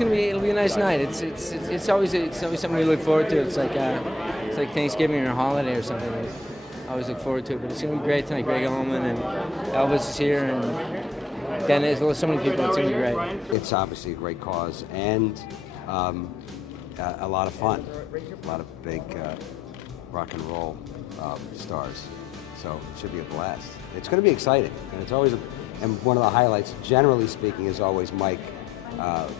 it'll be a nice night. It's always something we look forward to. It's like Thanksgiving or a holiday or something. I always look forward to it. But it's gonna be great tonight. Greg Allman and Elvis is here, and Dennis. There's so many people. It's gonna be great. It's obviously a great cause and a lot of fun. A lot of big rock and roll stars. So it should be a blast. It's going to be exciting, and it's always. And one of the highlights, generally speaking, is always Mike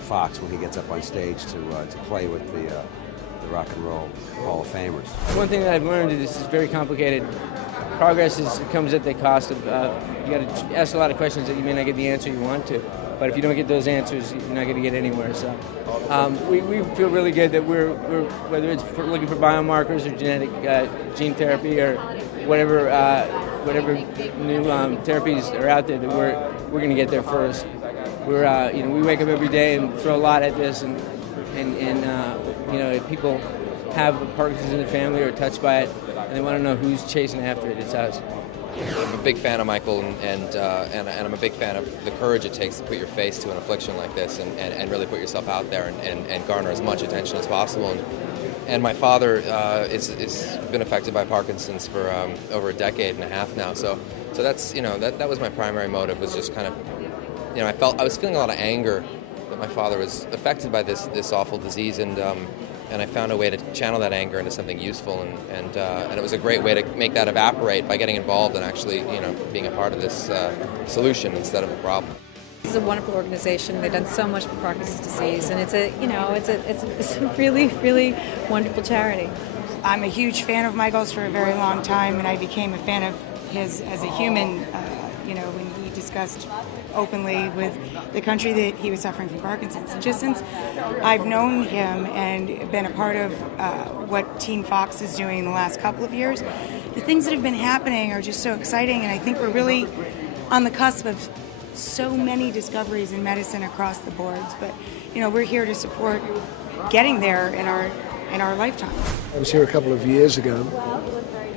Fox when he gets up on stage to play with the Rock and Roll Hall of Famers. One thing that I've learned is this is very complicated. Progress comes at the cost of you got to ask a lot of questions that you may not get the answer you want to. But if you don't get those answers, you're not going to get anywhere. So we feel really good that we're whether it's looking for biomarkers or genetic gene therapy or whatever new therapies are out there, that we're going to get there first. We're we wake up every day and throw a lot at this, and if people have Parkinson's in the family or are touched by it, and they want to know who's chasing after it, it's us. I'm a big fan of Michael, and I'm a big fan of the courage it takes to put your face to an affliction like this and really put yourself out there and garner as much attention as possible. And my father is been affected by Parkinson's for over a decade and a half now. So that's that was my primary motive, was just kind of I was feeling a lot of anger that my father was affected by this awful disease, and I found a way to channel that anger into something useful, and it was a great way to make that evaporate by getting involved and actually being a part of this solution instead of a problem. This is a wonderful organization. They've done so much for Parkinson's disease, and it's a really, really wonderful charity. I'm a huge fan of Michael's for a very long time, and I became a fan of his as a human. When he discussed openly with the country that he was suffering from Parkinson's. And just since I've known him and been a part of what Team Fox is doing in the last couple of years, the things that have been happening are just so exciting, and I think we're really on the cusp of so many discoveries in medicine across the boards. But we're here to support getting there in our lifetime. I was here a couple of years ago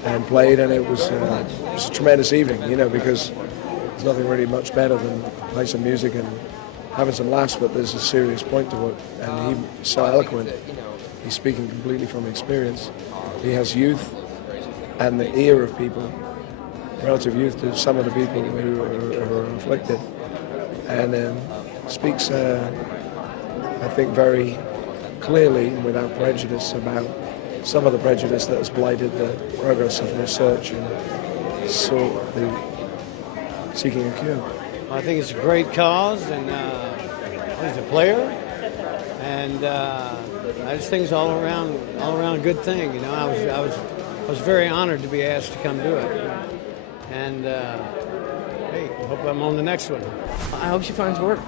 and played, and it was a tremendous evening, because there's nothing really much better than play some music and having some laughs, but there's a serious point to it, and he's so eloquent. He's speaking completely from experience. He has youth and the ear of people, relative youth to some of the people who are afflicted, and speaks, I think, very clearly and without prejudice about some of the prejudice that has blighted the progress of research and seeking a cure. I think it's a great cause, and he's a player, and I just think it's all around a good thing. I was very honored to be asked to come do it, and hey, I hope I'm on the next one. I hope she finds work.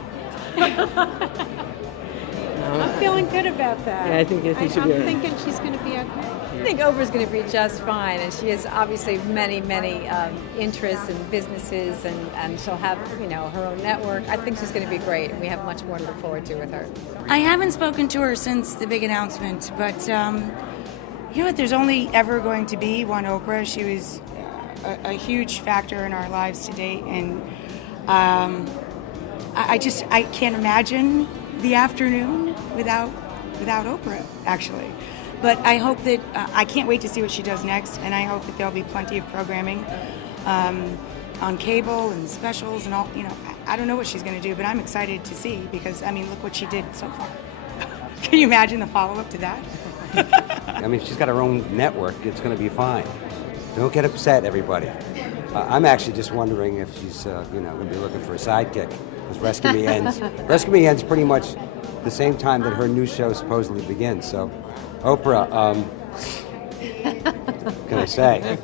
I'm feeling good about that. Yeah, I think she'll be. I'm thinking she's going to be okay. I think Oprah's going to be just fine, and she has obviously many interests and businesses, and she'll have her own network. I think she's going to be great, and we have much more to look forward to with her. I haven't spoken to her since the big announcement, but there's only ever going to be one Oprah. She was a huge factor in our lives to date, and I can't imagine the afternoon without Oprah, actually. But I hope that I can't wait to see what she does next, and I hope that there'll be plenty of programming on cable and specials and all. I don't know what she's going to do, but I'm excited to see, because look what she did so far. Can you imagine the follow-up to that? If she's got her own network, it's going to be fine. Don't get upset, everybody. I'm actually just wondering if she's going to be looking for a sidekick, because Rescue Me ends. Rescue Me ends pretty much the same time that her new show supposedly begins. So, Oprah, what can I say?